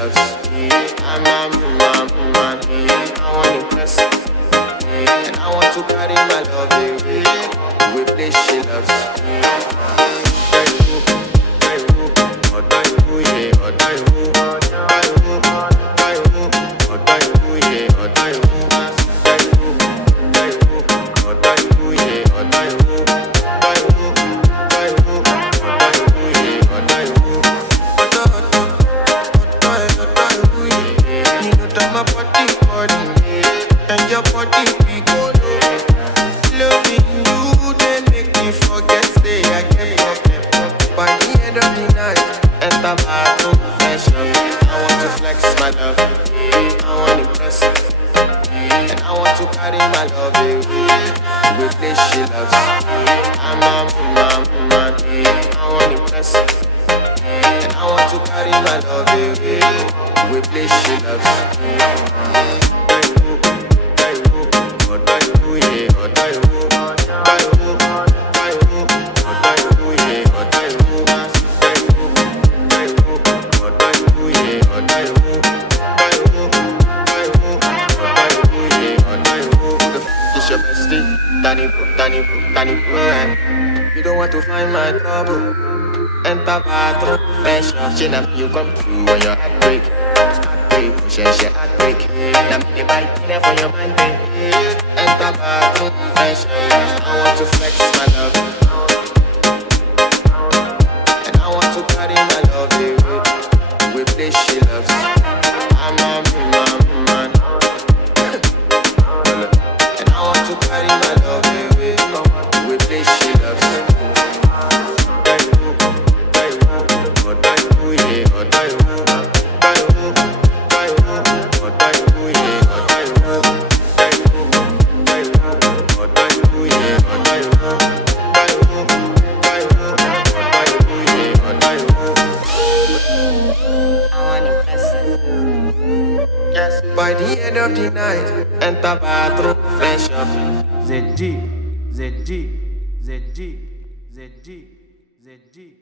loves. I want to impress, and I want to carry my love away. We play she loves. And your body be good. Loving you, they make me forget. Stay again, by the end of the night, enter my confession. I want to flex my love, I want to impress, and I want to carry my love away. We play she loves. I'm a man, I want to impress, and I want to carry my love away. We play she loves. Your bestie, Danny, you don't want to find my trouble. Enter bathroom, fashion. She now you come through when your heartbreak, push and she heartbreak. Now me the bite in for your mind, enter bathroom, fashion. I want to flex my love, and I want to carry my love away. We play she loves. I'm a man. I want to carry my love away. We play she loves. Yes, by the end of the night, enter bathroom, fresh up. ZD, ZD, ZD, ZD, ZD.